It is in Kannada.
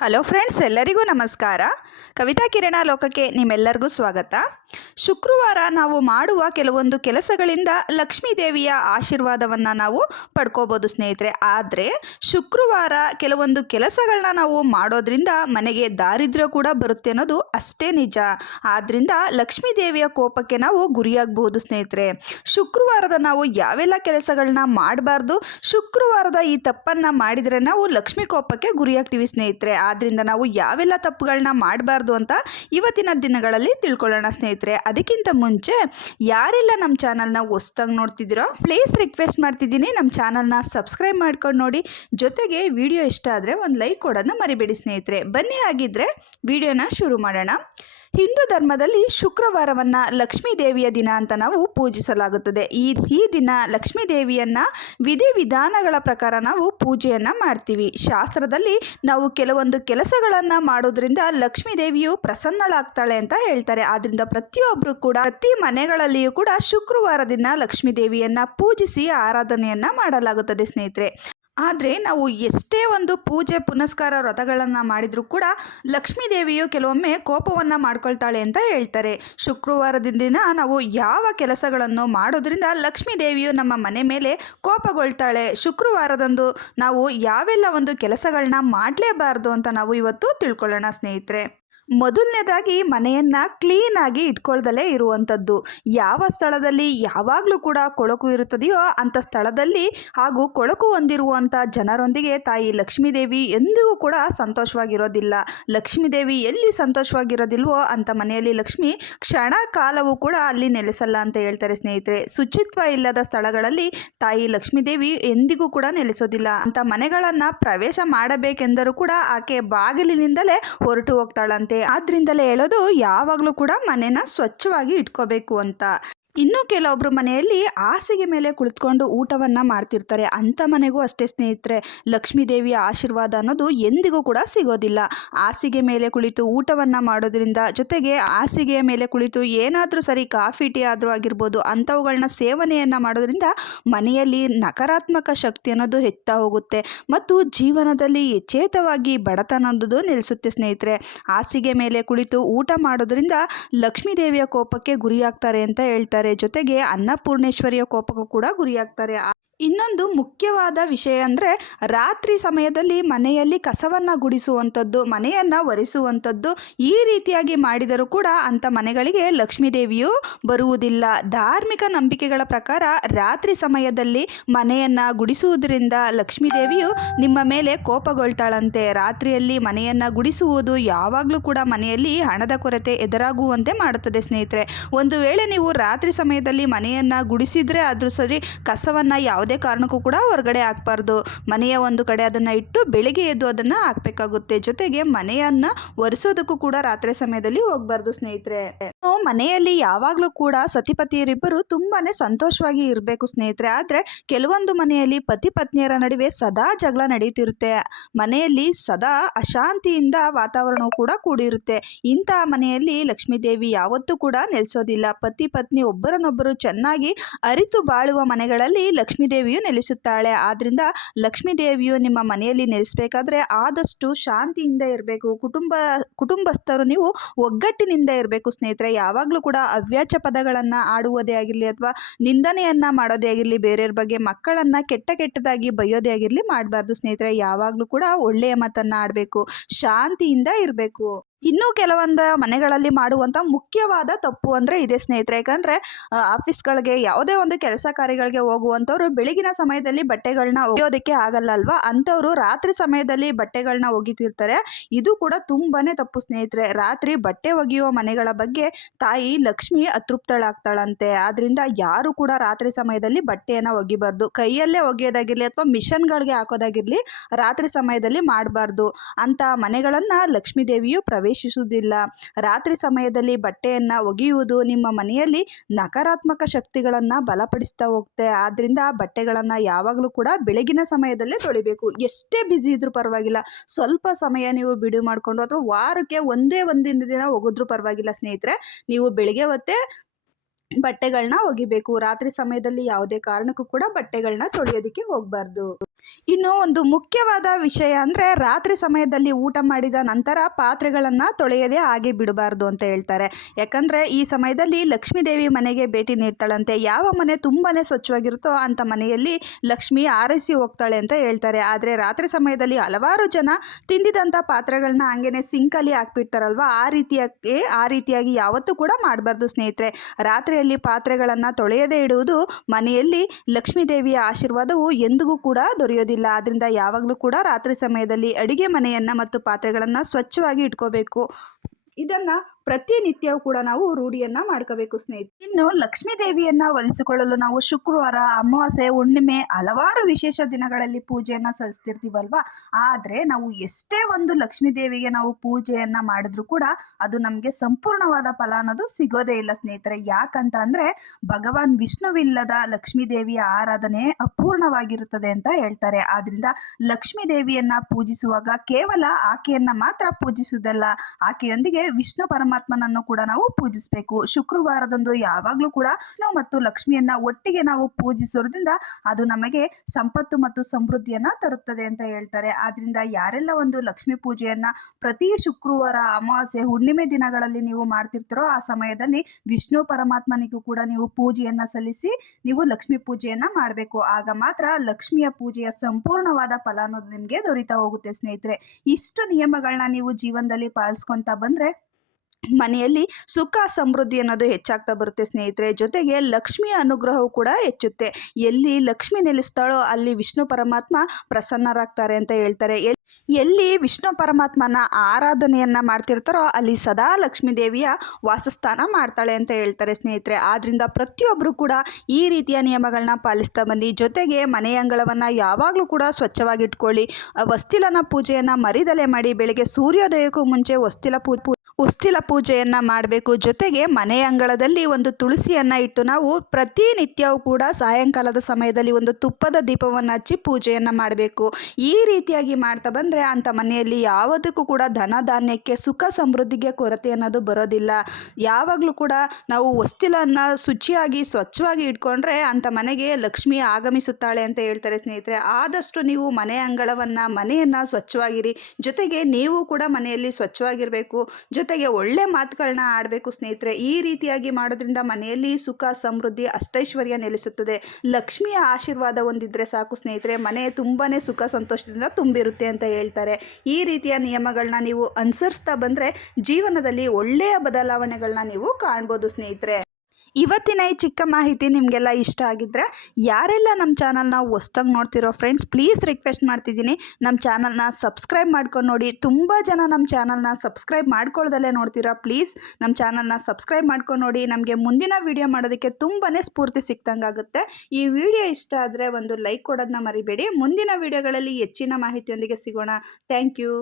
ಹಲೋ ಫ್ರೆಂಡ್ಸ್, ಎಲ್ಲರಿಗೂ ನಮಸ್ಕಾರ. ಕವಿತಾ ಕಿರಣ ಲೋಕಕ್ಕೆ ನಿಮ್ಮೆಲ್ಲರಿಗೂ ಸ್ವಾಗತ. ಶುಕ್ರವಾರ ನಾವು ಮಾಡುವ ಕೆಲವೊಂದು ಕೆಲಸಗಳಿಂದ ಲಕ್ಷ್ಮೀ ದೇವಿಯ ಆಶೀರ್ವಾದವನ್ನು ನಾವು ಪಡ್ಕೋಬೋದು ಸ್ನೇಹಿತರೆ. ಆದರೆ, ಶುಕ್ರವಾರ ಕೆಲವೊಂದು ಕೆಲಸಗಳನ್ನ ನಾವು ಮಾಡೋದ್ರಿಂದ ಮನೆಗೆ ದಾರಿದ್ರ್ಯ ಕೂಡ ಬರುತ್ತೆ ಅನ್ನೋದು ಅಷ್ಟೇ ನಿಜ. ಆದ್ದರಿಂದ ಲಕ್ಷ್ಮೀ ದೇವಿಯ ಕೋಪಕ್ಕೆ ನಾವು ಗುರಿಯಾಗಬಹುದು ಸ್ನೇಹಿತರೆ. ಶುಕ್ರವಾರದ ನಾವು ಯಾವೆಲ್ಲ ಕೆಲಸಗಳನ್ನ ಮಾಡಬಾರ್ದು, ಶುಕ್ರವಾರದ ಈ ತಪ್ಪನ್ನು ಮಾಡಿದರೆ ನಾವು ಲಕ್ಷ್ಮೀ ಕೋಪಕ್ಕೆ ಗುರಿಯಾಗ್ತೀವಿ ಸ್ನೇಹಿತರೆ. ಆದ್ದರಿಂದ ನಾವು ಯಾವೆಲ್ಲ ತಪ್ಪುಗಳನ್ನ ಮಾಡಬಾರ್ದು ಅಂತ ಇವತ್ತಿನ ದಿನಗಳಲ್ಲಿ ತಿಳ್ಕೊಳ್ಳೋಣ ಸ್ನೇಹಿತರೆ. ಅದಕ್ಕಿಂತ ಮುಂಚೆ ಯಾರೆಲ್ಲ ನಮ್ಮ ಚಾನಲ್ನ ಹೊಸ್ದಾಗಿ ನೋಡ್ತಿದ್ದೀರೋ ಪ್ಲೀಸ್ ರಿಕ್ವೆಸ್ಟ್ ಮಾಡ್ತಿದ್ದೀನಿ. ನಮ್ಮ ಚಾನಲ್ನ ಸಬ್ಸ್ಕ್ರೈಬ್ ಮಾಡ್ಕೊಂಡು ನೋಡಿ. ಜೊತೆಗೆ ವಿಡಿಯೋ ಇಷ್ಟ ಆದರೆ ಒಂದು ಲೈಕ್ ಕೊಡೋದನ್ನ ಮರಿಬೇಡಿ ಸ್ನೇಹಿತರೆ. ಬನ್ನಿ ಆಗಿದ್ದರೆ ವಿಡಿಯೋನ ಶುರು ಮಾಡೋಣ. ಹಿಂದೂ ಧರ್ಮದಲ್ಲಿ ಶುಕ್ರವಾರವನ್ನು ಲಕ್ಷ್ಮೀ ದೇವಿಯ ದಿನ ಅಂತ ನಾವು ಪೂಜಿಸಲಾಗುತ್ತದೆ. ಈ ಈ ದಿನ ಲಕ್ಷ್ಮೀ ದೇವಿಯನ್ನ ವಿಧಿವಿಧಾನಗಳ ಪ್ರಕಾರ ನಾವು ಪೂಜೆಯನ್ನು ಮಾಡ್ತೀವಿ. ಶಾಸ್ತ್ರದಲ್ಲಿ ನಾವು ಕೆಲವೊಂದು ಕೆಲಸಗಳನ್ನು ಮಾಡೋದ್ರಿಂದ ಲಕ್ಷ್ಮೀ ದೇವಿಯು ಪ್ರಸನ್ನಳಾಗ್ತಾಳೆ ಅಂತ ಹೇಳ್ತಾರೆ. ಆದ್ರಿಂದ ಪ್ರತಿಯೊಬ್ಬರು ಕೂಡ, ಪ್ರತಿ ಮನೆಗಳಲ್ಲಿಯೂ ಕೂಡ ಶುಕ್ರವಾರ ದಿನ ಲಕ್ಷ್ಮೀ ದೇವಿಯನ್ನ ಪೂಜಿಸಿ ಆರಾಧನೆಯನ್ನ ಮಾಡಲಾಗುತ್ತದೆ ಸ್ನೇಹಿತರೆ. ಆದರೆ ನಾವು ಎಷ್ಟೇ ಒಂದು ಪೂಜೆ, ಪುನಸ್ಕಾರ ವ್ರತಗಳನ್ನು ಮಾಡಿದರೂ ಕೂಡ ಲಕ್ಷ್ಮೀ ದೇವಿಯು ಕೆಲವೊಮ್ಮೆ ಕೋಪವನ್ನು ಮಾಡ್ಕೊಳ್ತಾಳೆ ಅಂತ ಹೇಳ್ತಾರೆ. ಶುಕ್ರವಾರದ ದಿನ ನಾವು ಯಾವ ಕೆಲಸಗಳನ್ನು ಮಾಡೋದ್ರಿಂದ ಲಕ್ಷ್ಮೀ ದೇವಿಯು ನಮ್ಮ ಮನೆ ಮೇಲೆ ಕೋಪಗೊಳ್ತಾಳೆ. ಶುಕ್ರವಾರದಂದು ನಾವು ಯಾವೆಲ್ಲ ಒಂದು ಕೆಲಸಗಳನ್ನ ಮಾಡಲೇಬಾರ್ದು ಅಂತ ನಾವು ಇವತ್ತು ತಿಳ್ಕೊಳ್ಳೋಣ ಸ್ನೇಹಿತರೆ. ಮೊದಲನೇದಾಗಿ ಮನೆಯನ್ನು ಕ್ಲೀನಾಗಿ ಇಟ್ಕೊಳ್ದಲೇ ಇರುವಂಥದ್ದು. ಯಾವ ಸ್ಥಳದಲ್ಲಿ ಯಾವಾಗಲೂ ಕೂಡ ಕೊಳಕು ಇರುತ್ತದೆಯೋ ಅಂಥ ಸ್ಥಳದಲ್ಲಿ ಹಾಗೂ ಕೊಳಕು ಹೊಂದಿರುವಂಥ ಜನರೊಂದಿಗೆ ತಾಯಿ ಲಕ್ಷ್ಮೀದೇವಿ ಎಂದಿಗೂ ಕೂಡ ಸಂತೋಷವಾಗಿರೋದಿಲ್ಲ. ಲಕ್ಷ್ಮೀದೇವಿ ಎಲ್ಲಿ ಸಂತೋಷವಾಗಿರೋದಿಲ್ವೋ ಅಂತ ಮನೆಯಲ್ಲಿ ಲಕ್ಷ್ಮಿ ಕ್ಷಣ ಕಾಲವೂ ಕೂಡ ಅಲ್ಲಿ ನೆಲೆಸಲ್ಲ ಅಂತ ಹೇಳ್ತಾರೆ ಸ್ನೇಹಿತರೆ. ಶುಚಿತ್ವ ಇಲ್ಲದ ಸ್ಥಳಗಳಲ್ಲಿ ತಾಯಿ ಲಕ್ಷ್ಮೀದೇವಿ ಎಂದಿಗೂ ಕೂಡ ನೆಲೆಸೋದಿಲ್ಲ. ಅಂತ ಮನೆಗಳನ್ನು ಪ್ರವೇಶ ಮಾಡಬೇಕೆಂದರೂ ಕೂಡ ಆಕೆ ಬಾಗಿಲಿನಿಂದಲೇ ಹೊರಟು ಹೋಗ್ತಾಳಂತೆ. ಆದ್ರಿಂದಲೇ ಹೇಳೋದು ಯಾವಾಗಲೂ ಕೂಡ ಮನೆನ ಸ್ವಚ್ಛವಾಗಿ ಇಟ್ಕೋಬೇಕು ಅಂತ. ಇನ್ನು ಕೆಲವೊಬ್ಬರು ಮನೆಯಲ್ಲಿ ಹಾಸಿಗೆ ಮೇಲೆ ಕುಳಿತುಕೊಂಡು ಊಟವನ್ನು ಮಾಡ್ತಿರ್ತಾರೆ. ಅಂಥ ಮನೆಗೂ ಅಷ್ಟೇ ಸ್ನೇಹಿತರೆ ಲಕ್ಷ್ಮೀ ದೇವಿಯ ಆಶೀರ್ವಾದ ಅನ್ನೋದು ಎಂದಿಗೂ ಕೂಡ ಸಿಗೋದಿಲ್ಲ. ಹಾಸಿಗೆ ಮೇಲೆ ಕುಳಿತು ಊಟವನ್ನು ಮಾಡೋದ್ರಿಂದ ಜೊತೆಗೆ ಹಾಸಿಗೆಯ ಮೇಲೆ ಕುಳಿತು ಏನಾದರೂ ಸರಿ ಕಾಫಿ, ಟೀ ಆದರೂ ಆಗಿರ್ಬೋದು ಅಂಥವುಗಳನ್ನ ಸೇವನೆಯನ್ನು ಮಾಡೋದ್ರಿಂದ ಮನೆಯಲ್ಲಿ ನಕಾರಾತ್ಮಕ ಶಕ್ತಿ ಅನ್ನೋದು ಹೆಚ್ಚುತ್ತಾ ಹೋಗುತ್ತೆ. ಮತ್ತು ಜೀವನದಲ್ಲಿ ಎಚ್ಚೇತವಾಗಿ ಬಡತನ ಅನ್ನೋದು ನಿಲ್ಲಿಸುತ್ತೆ ಸ್ನೇಹಿತರೆ. ಹಾಸಿಗೆ ಮೇಲೆ ಕುಳಿತು ಊಟ ಮಾಡೋದ್ರಿಂದ ಲಕ್ಷ್ಮೀ ದೇವಿಯ ಕೋಪಕ್ಕೆ ಗುರಿಯಾಗ್ತಾರೆ ಅಂತ ಹೇಳ್ತಾರೆ. ಜೊತೆಗೆ ಅನ್ನಪೂರ್ಣೇಶ್ವರಿಯ ಕೋಪಕ್ಕೂ ಕೂಡ ಗುರಿಯಾಗ್ತಾರೆ. ಇನ್ನೊಂದು ಮುಖ್ಯವಾದ ವಿಷಯ ಅಂದರೆ ರಾತ್ರಿ ಸಮಯದಲ್ಲಿ ಮನೆಯಲ್ಲಿ ಕಸವನ್ನು ಗುಡಿಸುವಂಥದ್ದು, ಮನೆಯನ್ನು ಒರೆಸುವಂಥದ್ದು ಈ ರೀತಿಯಾಗಿ ಮಾಡಿದರೂ ಕೂಡ ಅಂಥ ಮನೆಗಳಿಗೆ ಲಕ್ಷ್ಮೀದೇವಿಯು ಬರುವುದಿಲ್ಲ. ಧಾರ್ಮಿಕ ನಂಬಿಕೆಗಳ ಪ್ರಕಾರ ರಾತ್ರಿ ಸಮಯದಲ್ಲಿ ಮನೆಯನ್ನು ಗುಡಿಸುವುದರಿಂದ ಲಕ್ಷ್ಮೀದೇವಿಯು ನಿಮ್ಮ ಮೇಲೆ ಕೋಪಗೊಳ್ತಾಳಂತೆ. ರಾತ್ರಿಯಲ್ಲಿ ಮನೆಯನ್ನು ಗುಡಿಸುವುದು ಯಾವಾಗಲೂ ಕೂಡ ಮನೆಯಲ್ಲಿ ಹಣದ ಕೊರತೆ ಎದುರಾಗುವಂತೆ ಮಾಡುತ್ತದೆ ಸ್ನೇಹಿತರೆ. ಒಂದು ವೇಳೆ ನೀವು ರಾತ್ರಿ ಸಮಯದಲ್ಲಿ ಮನೆಯನ್ನು ಗುಡಿಸಿದರೆ ಆದರೂ ಸರಿ ಕಸವನ್ನು ಯಾವುದೇ ಯಾವುದೇ ಕಾರಣಕ್ಕೂ ಕೂಡ ಹೊರಗಡೆ ಹಾಕ್ಬಾರ್ದು. ಮನೆಯ ಒಂದು ಕಡೆ ಅದನ್ನು ಇಟ್ಟು ಬೆಳಿಗ್ಗೆ ಎದ್ದು ಅದನ್ನು ಹಾಕಬೇಕಾಗುತ್ತೆ. ಜೊತೆಗೆ ಮನೆಯನ್ನು ಒರೆಸೋದಕ್ಕೂ ಕೂಡ ರಾತ್ರಿ ಸಮಯದಲ್ಲಿ ಹೋಗ್ಬಾರ್ದು ಸ್ನೇಹಿತರೆ. ಮನೆಯಲ್ಲಿ ಯಾವಾಗಲೂ ಕೂಡ ಸತಿಪತಿಯರಿಬ್ಬರು ತುಂಬಾ ಸಂತೋಷವಾಗಿ ಇರಬೇಕು ಸ್ನೇಹಿತರೆ. ಆದರೆ ಕೆಲವೊಂದು ಮನೆಯಲ್ಲಿ ಪತಿ ಪತ್ನಿಯರ ನಡುವೆ ಸದಾ ಜಗಳ ನಡೀತಿರುತ್ತೆ. ಮನೆಯಲ್ಲಿ ಸದಾ ಅಶಾಂತಿಯಿಂದ ವಾತಾವರಣವು ಕೂಡ ಕೂಡಿರುತ್ತೆ. ಇಂತಹ ಮನೆಯಲ್ಲಿ ಲಕ್ಷ್ಮೀದೇವಿ ಯಾವತ್ತೂ ಕೂಡ ನೆಲೆಸೋದಿಲ್ಲ. ಪತಿ ಪತ್ನಿ ಒಬ್ಬರನ್ನೊಬ್ಬರು ಚೆನ್ನಾಗಿ ಅರಿತು ಬಾಳುವ ಮನೆಗಳಲ್ಲಿ ಲಕ್ಷ್ಮೀ ದೇವಿಯು ನೆಲೆಸುತ್ತಾಳೆ. ಆದ್ದರಿಂದ ಲಕ್ಷ್ಮೀ ದೇವಿಯು ನಿಮ್ಮ ಮನೆಯಲ್ಲಿ ನೆಲೆಸಬೇಕಾದ್ರೆ ಆದಷ್ಟು ಶಾಂತಿಯಿಂದ ಇರಬೇಕು. ಕುಟುಂಬ, ಕುಟುಂಬಸ್ಥರು ನೀವು ಒಗ್ಗಟ್ಟಿನಿಂದ ಇರಬೇಕು ಸ್ನೇಹಿತರೆ. ಯಾವಾಗಲೂ ಕೂಡ ಅವ್ಯಾಚ ಪದಗಳನ್ನು ಆಡುವುದೇ ಆಗಿರಲಿ ಅಥವಾ ನಿಂದನೆಯನ್ನು ಮಾಡೋದೇ ಆಗಿರಲಿ, ಬೇರೆಯವ್ರ ಬಗ್ಗೆ ಮಕ್ಕಳನ್ನು ಕೆಟ್ಟ ಕೆಟ್ಟದಾಗಿ ಬೈಯೋದೇ ಆಗಿರಲಿ ಮಾಡಬಾರ್ದು ಸ್ನೇಹಿತರೆ. ಯಾವಾಗಲೂ ಕೂಡ ಒಳ್ಳೆಯ ಮಾತನ್ನು ಆಡಬೇಕು. ಶಾಂತಿಯಿಂದ ಇರಬೇಕು. ಇನ್ನೂ ಕೆಲವೊಂದು ಮನೆಗಳಲ್ಲಿ ಮಾಡುವಂಥ ಮುಖ್ಯವಾದ ತಪ್ಪು ಅಂದರೆ ಇದೆ ಸ್ನೇಹಿತರೆ. ಯಾಕಂದರೆ ಆಫೀಸ್ಗಳಿಗೆ ಯಾವುದೇ ಒಂದು ಕೆಲಸ ಕಾರ್ಯಗಳಿಗೆ ಹೋಗುವಂಥವ್ರು ಬೆಳಗಿನ ಸಮಯದಲ್ಲಿ ಬಟ್ಟೆಗಳನ್ನ ಒಗೆಯೋದಕ್ಕೆ ಆಗಲ್ಲ ಅಲ್ವಾ? ಅಂಥವ್ರು ರಾತ್ರಿ ಸಮಯದಲ್ಲಿ ಬಟ್ಟೆಗಳನ್ನ ಒಗಿತಿರ್ತಾರೆ ಇದು ಕೂಡ ತುಂಬಾ ತಪ್ಪು ಸ್ನೇಹಿತರೆ. ರಾತ್ರಿ ಬಟ್ಟೆ ಒಗೆಯುವ ಮನೆಗಳ ಬಗ್ಗೆ ತಾಯಿ ಲಕ್ಷ್ಮಿ ಅತೃಪ್ತಳಾಗ್ತಾಳಂತೆ. ಆದ್ದರಿಂದ ಯಾರು ಕೂಡ ರಾತ್ರಿ ಸಮಯದಲ್ಲಿ ಬಟ್ಟೆಯನ್ನು ಒಗಿಬಾರ್ದು. ಕೈಯಲ್ಲೇ ಒಗೆಯೋದಾಗಿರಲಿ ಅಥವಾ ಮಿಷನ್ಗಳಿಗೆ ಹಾಕೋದಾಗಿರಲಿ ರಾತ್ರಿ ಸಮಯದಲ್ಲಿ ಮಾಡಬಾರ್ದು. ಅಂತ ಮನೆಗಳನ್ನು ಲಕ್ಷ್ಮೀ ದೇವಿಯು ಪ್ರವೇಶ ಪ್ರವೇಶಿಸುವುದಿಲ್ಲ. ರಾತ್ರಿ ಸಮಯದಲ್ಲಿ ಬಟ್ಟೆಯನ್ನು ಒಗೆಯುವುದು ನಿಮ್ಮ ಮನೆಯಲ್ಲಿ ನಕಾರಾತ್ಮಕ ಶಕ್ತಿಗಳನ್ನು ಬಲಪಡಿಸ್ತಾ ಹೋಗುತ್ತೆ. ಆದ್ದರಿಂದ ಬಟ್ಟೆಗಳನ್ನು ಯಾವಾಗಲೂ ಕೂಡ ಬೆಳಗಿನ ಸಮಯದಲ್ಲೇ ತೊಳಿಬೇಕು. ಎಷ್ಟೇ ಬ್ಯುಸಿ ಇದ್ರೂ ಪರವಾಗಿಲ್ಲ. ಸ್ವಲ್ಪ ಸಮಯ ನೀವು ಬಿಡು ಮಾಡಿಕೊಂಡು ಅಥವಾ ವಾರಕ್ಕೆ ಒಂದೇ ಒಂದಿನ ದಿನ ಒಗೆದ್ರೂ ಪರವಾಗಿಲ್ಲ ಸ್ನೇಹಿತರೆ, ನೀವು ಬೆಳಗ್ಗೆ ಹೊತ್ತೇ ಬಟ್ಟೆಗಳನ್ನ ಒಗಿಬೇಕು. ರಾತ್ರಿ ಸಮಯದಲ್ಲಿ ಯಾವುದೇ ಕಾರಣಕ್ಕೂ ಕೂಡ ಬಟ್ಟೆಗಳನ್ನ ತೊಳೆಯೋದಕ್ಕೆ ಹೋಗಬಾರ್ದು. ಇನ್ನು ಒಂದು ಮುಖ್ಯವಾದ ವಿಷಯ ಅಂದರೆ ರಾತ್ರಿ ಸಮಯದಲ್ಲಿ ಊಟ ಮಾಡಿದ ನಂತರ ಪಾತ್ರೆಗಳನ್ನು ತೊಳೆಯದೇ ಹಾಗೆ ಬಿಡಬಾರ್ದು ಅಂತ ಹೇಳ್ತಾರೆ. ಯಾಕಂದರೆ ಈ ಸಮಯದಲ್ಲಿ ಲಕ್ಷ್ಮೀದೇವಿ ಮನೆಗೆ ಭೇಟಿ ನೀಡ್ತಾಳಂತೆ. ಯಾವ ಮನೆ ತುಂಬಾ ಸ್ವಚ್ಛವಾಗಿರುತ್ತೋ ಅಂಥ ಮನೆಯಲ್ಲಿ ಲಕ್ಷ್ಮಿ ಆರಿಸಿ ಹೋಗ್ತಾಳೆ ಅಂತ ಹೇಳ್ತಾರೆ. ಆದರೆ ರಾತ್ರಿ ಸಮಯದಲ್ಲಿ ಹಲವಾರು ಜನ ತಿಂದಿದಂಥ ಪಾತ್ರೆಗಳನ್ನ ಹಂಗೇನೆ ಸಿಂಕಲ್ಲಿ ಹಾಕ್ಬಿಡ್ತಾರಲ್ವ? ಆ ರೀತಿಯಾಗಿ ಆ ರೀತಿಯಾಗಿ ಯಾವತ್ತೂ ಕೂಡ ಮಾಡಬಾರ್ದು ಸ್ನೇಹಿತರೆ. ರಾತ್ರಿಯಲ್ಲಿ ಪಾತ್ರೆಗಳನ್ನು ತೊಳೆಯದೇ ಇಡುವುದು ಮನೆಯಲ್ಲಿ ಲಕ್ಷ್ಮೀದೇವಿಯ ಆಶೀರ್ವಾದವು ಎಂದಿಗೂ ಕೂಡ ದೊರೆಯೋದಿಲ್ಲ. ಆದ್ದರಿಂದ ಯಾವಾಗಲೂ ಕೂಡ ರಾತ್ರಿ ಸಮಯದಲ್ಲಿ ಅಡುಗೆ ಮನೆಯನ್ನು ಮತ್ತು ಪಾತ್ರೆಗಳನ್ನು ಸ್ವಚ್ಛವಾಗಿ ಇಟ್ಕೋಬೇಕು. ಇದನ್ನು ಪ್ರತಿನಿತ್ಯವೂ ಕೂಡ ನಾವು ರೂಢಿಯನ್ನ ಮಾಡ್ಕೋಬೇಕು ಸ್ನೇಹಿತ ಇನ್ನು ಲಕ್ಷ್ಮೀ ದೇವಿಯನ್ನ ಒಲಿಸಿಕೊಳ್ಳಲು ನಾವು ಶುಕ್ರವಾರ, ಅಮಾವಾಸ್ಯೆ, ಹುಣ್ಣಿಮೆ ಹಲವಾರು ವಿಶೇಷ ದಿನಗಳಲ್ಲಿ ಪೂಜೆಯನ್ನು ಸಲ್ಲಿಸ್ತಿರ್ತೀವಲ್ವಾ? ಆದ್ರೆ ನಾವು ಎಷ್ಟೇ ಒಂದು ಲಕ್ಷ್ಮೀ ದೇವಿಗೆ ನಾವು ಪೂಜೆಯನ್ನು ಮಾಡಿದ್ರು ಕೂಡ ಅದು ನಮಗೆ ಸಂಪೂರ್ಣವಾದ ಫಲ ಅನ್ನೋದು ಸಿಗೋದೇ ಇಲ್ಲ ಸ್ನೇಹಿತರೆ. ಯಾಕಂತ ಅಂದ್ರೆ ಭಗವಾನ್ ವಿಷ್ಣುವಿಲ್ಲದ ಲಕ್ಷ್ಮೀ ದೇವಿಯ ಆರಾಧನೆ ಅಪೂರ್ಣವಾಗಿರುತ್ತದೆ ಅಂತ ಹೇಳ್ತಾರೆ. ಆದ್ರಿಂದ ಲಕ್ಷ್ಮೀ ದೇವಿಯನ್ನ ಪೂಜಿಸುವಾಗ ಕೇವಲ ಆಕೆಯನ್ನ ಮಾತ್ರ ಪೂಜಿಸುವುದಲ್ಲ, ಆಕೆಯೊಂದಿಗೆ ವಿಷ್ಣು ಪರಮಾತ್ಮನನ್ನು ಕೂಡ ನಾವು ಪೂಜಿಸಬೇಕು. ಶುಕ್ರವಾರದಂದು ಯಾವಾಗಲೂ ಕೂಡ ನಾವು ಮತ್ತು ಲಕ್ಷ್ಮಿಯನ್ನ ಒಟ್ಟಿಗೆ ನಾವು ಪೂಜಿಸೋದ್ರಿಂದ ಅದು ನಮಗೆ ಸಂಪತ್ತು ಮತ್ತು ಸಮೃದ್ಧಿಯನ್ನ ತರುತ್ತದೆ ಅಂತ ಹೇಳ್ತಾರೆ. ಆದ್ರಿಂದ ಯಾರೆಲ್ಲ ಒಂದು ಲಕ್ಷ್ಮಿ ಪೂಜೆಯನ್ನ ಪ್ರತಿ ಶುಕ್ರವಾರ, ಅಮಾವಾಸ್ಯೆ, ಹುಣ್ಣಿಮೆ ದಿನಗಳಲ್ಲಿ ನೀವು ಮಾಡ್ತಿರ್ತಾರೋ ಆ ಸಮಯದಲ್ಲಿ ವಿಷ್ಣು ಪರಮಾತ್ಮನಿಗೂ ಕೂಡ ನೀವು ಪೂಜೆಯನ್ನ ಸಲ್ಲಿಸಿ ನೀವು ಲಕ್ಷ್ಮಿ ಪೂಜೆಯನ್ನ ಮಾಡಬೇಕು. ಆಗ ಮಾತ್ರ ಲಕ್ಷ್ಮಿಯ ಪೂಜೆಯ ಸಂಪೂರ್ಣವಾದ ಫಲ ಅನ್ನೋದು ನಿಮಗೆ ದೊರೀತಾ ಹೋಗುತ್ತೆ ಸ್ನೇಹಿತರೆ. ಇಷ್ಟು ನಿಯಮಗಳನ್ನ ನೀವು ಜೀವನದಲ್ಲಿ ಪಾಲಿಸ್ಕೊಂತ ಬಂದರೆ ಮನೆಯಲ್ಲಿ ಸುಖ ಸಮೃದ್ಧಿ ಅನ್ನೋದು ಹೆಚ್ಚಾಗ್ತಾ ಬರುತ್ತೆ ಸ್ನೇಹಿತರೆ. ಜೊತೆಗೆ ಲಕ್ಷ್ಮಿಯ ಅನುಗ್ರಹವು ಕೂಡ ಹೆಚ್ಚುತ್ತೆ. ಎಲ್ಲಿ ಲಕ್ಷ್ಮಿ ನೆಲೆಸ್ತಾಳೋ ಅಲ್ಲಿ ವಿಷ್ಣು ಪರಮಾತ್ಮ ಪ್ರಸನ್ನರಾಗ್ತಾರೆ ಅಂತ ಹೇಳ್ತಾರೆ. ಎಲ್- ಎಲ್ಲಿ ವಿಷ್ಣು ಪರಮಾತ್ಮನ ಆರಾಧನೆಯನ್ನ ಮಾಡ್ತಿರ್ತಾರೋ ಅಲ್ಲಿ ಸದಾ ಲಕ್ಷ್ಮೀ ದೇವಿಯ ವಾಸಸ್ಥಾನ ಮಾಡ್ತಾಳೆ ಅಂತ ಹೇಳ್ತಾರೆ ಸ್ನೇಹಿತರೆ. ಆದ್ರಿಂದ ಪ್ರತಿಯೊಬ್ಬರು ಕೂಡ ಈ ರೀತಿಯ ನಿಯಮಗಳನ್ನ ಪಾಲಿಸ್ತಾ ಬನ್ನಿ. ಜೊತೆಗೆ ಮನೆಯ ಅಂಗಳವನ್ನು ಯಾವಾಗಲೂ ಕೂಡ ಸ್ವಚ್ಛವಾಗಿಟ್ಕೊಳ್ಳಿ. ವಸ್ತಿಲನ ಪೂಜೆಯನ್ನು ಮರಿದಲೆ ಮಾಡಿ ಬೆಳಗ್ಗೆ ಸೂರ್ಯೋದಯಕ್ಕೂ ಮುಂಚೆ ವಸ್ತಿಲ ಪೂ- ಉಸ್ತಿಲ ಪೂಜೆಯನ್ನು ಮಾಡಬೇಕು. ಜೊತೆಗೆ ಮನೆ ಅಂಗಳದಲ್ಲಿ ಒಂದು ತುಳಸಿಯನ್ನು ಇಟ್ಟು ನಾವು ಪ್ರತಿನಿತ್ಯವೂ ಕೂಡ ಸಾಯಂಕಾಲದ ಸಮಯದಲ್ಲಿ ಒಂದು ತುಪ್ಪದ ದೀಪವನ್ನು ಹಚ್ಚಿ ಪೂಜೆಯನ್ನು ಮಾಡಬೇಕು. ಈ ರೀತಿಯಾಗಿ ಮಾಡ್ತಾ ಬಂದರೆ ಅಂಥ ಮನೆಯಲ್ಲಿ ಯಾವುದಕ್ಕೂ ಕೂಡ ಧನ ಧಾನ್ಯಕ್ಕೆ ಸುಖ ಸಮೃದ್ಧಿಗೆ ಕೊರತೆ ಅನ್ನೋದು ಬರೋದಿಲ್ಲ. ಯಾವಾಗಲೂ ಕೂಡ ನಾವು ಹೊಸ್ತಿಲನ್ನು ಶುಚಿಯಾಗಿ, ಸ್ವಚ್ಛವಾಗಿ ಇಟ್ಕೊಂಡ್ರೆ ಅಂಥ ಮನೆಗೆ ಲಕ್ಷ್ಮಿ ಆಗಮಿಸುತ್ತಾಳೆ ಅಂತ ಹೇಳ್ತಾರೆ ಸ್ನೇಹಿತರೆ. ಆದಷ್ಟು ನೀವು ಮನೆ ಅಂಗಳವನ್ನು, ಮನೆಯನ್ನು ಸ್ವಚ್ಛವಾಗಿರಿ. ಜೊತೆಗೆ ನೀವು ಕೂಡ ಮನೆಯಲ್ಲಿ ಸ್ವಚ್ಛವಾಗಿರಬೇಕು. ಜೊತೆಗೆ ಒಳ್ಳೆ ಮಾತುಗಳನ್ನ ಆಡಬೇಕು ಸ್ನೇಹಿತರೆ, ಈ ರೀತಿಯಾಗಿ ಮಾಡೋದ್ರಿಂದ ಮನೆಯಲ್ಲಿ ಸುಖ, ಸಮೃದ್ಧಿ, ಅಷ್ಟೈಶ್ವರ್ಯ ನೆಲೆಸುತ್ತದೆ. ಲಕ್ಷ್ಮಿಯ ಆಶೀರ್ವಾದ ಹೊಂದಿದ್ರೆ ಸಾಕು ಸ್ನೇಹಿತರೆ, ಮನೆ ತುಂಬಾ ಸುಖ, ಸಂತೋಷದಿಂದ ತುಂಬಿರುತ್ತೆ ಅಂತ ಹೇಳ್ತಾರೆ. ಈ ರೀತಿಯ ನಿಯಮಗಳನ್ನ ನೀವು ಅನುಸರಿಸ್ತಾ ಬಂದರೆ ಜೀವನದಲ್ಲಿ ಒಳ್ಳೆಯ ಬದಲಾವಣೆಗಳನ್ನ ನೀವು ಕಾಣ್ಬೋದು ಸ್ನೇಹಿತರೆ. ಇವತ್ತಿನ ಈ ಚಿಕ್ಕ ಮಾಹಿತಿ ನಿಮಗೆಲ್ಲ ಇಷ್ಟ ಆಗಿದ್ದರೆ ಯಾರೆಲ್ಲ ನಮ್ಮ ಚಾನಲ್ನ ಹೊಸ್ದಾಗಿ ನೋಡ್ತಿರೋ ಫ್ರೆಂಡ್ಸ್ ಪ್ಲೀಸ್ ರಿಕ್ವೆಸ್ಟ್ ಮಾಡ್ತಿದ್ದೀನಿ. ನಮ್ಮ ಚಾನಲ್ನ ಸಬ್ಸ್ಕ್ರೈಬ್ ಮಾಡ್ಕೊಂಡು ನೋಡಿ. ತುಂಬ ಜನ ನಮ್ಮ ಚಾನಲ್ನ ಸಬ್ಸ್ಕ್ರೈಬ್ ಮಾಡ್ಕೊಳ್ದಲ್ಲೇ ನೋಡ್ತೀರಾ ಪ್ಲೀಸ್ ನಮ್ಮ ಚಾನಲ್ನ ಸಬ್ಸ್ಕ್ರೈಬ್ ಮಾಡ್ಕೊಂಡು ನೋಡಿ. ನಮಗೆ ಮುಂದಿನ ವಿಡಿಯೋ ಮಾಡೋದಕ್ಕೆ ತುಂಬಾ ಸ್ಫೂರ್ತಿ ಸಿಕ್ತಂಗಾಗುತ್ತೆ ಈ ವಿಡಿಯೋ ಇಷ್ಟ ಆದರೆ ಒಂದು ಲೈಕ್ ಕೊಡೋದನ್ನ ಮರಿಬೇಡಿ. ಮುಂದಿನ ವಿಡಿಯೋಗಳಲ್ಲಿ ಹೆಚ್ಚಿನ ಮಾಹಿತಿಯೊಂದಿಗೆ ಸಿಗೋಣ. Thank you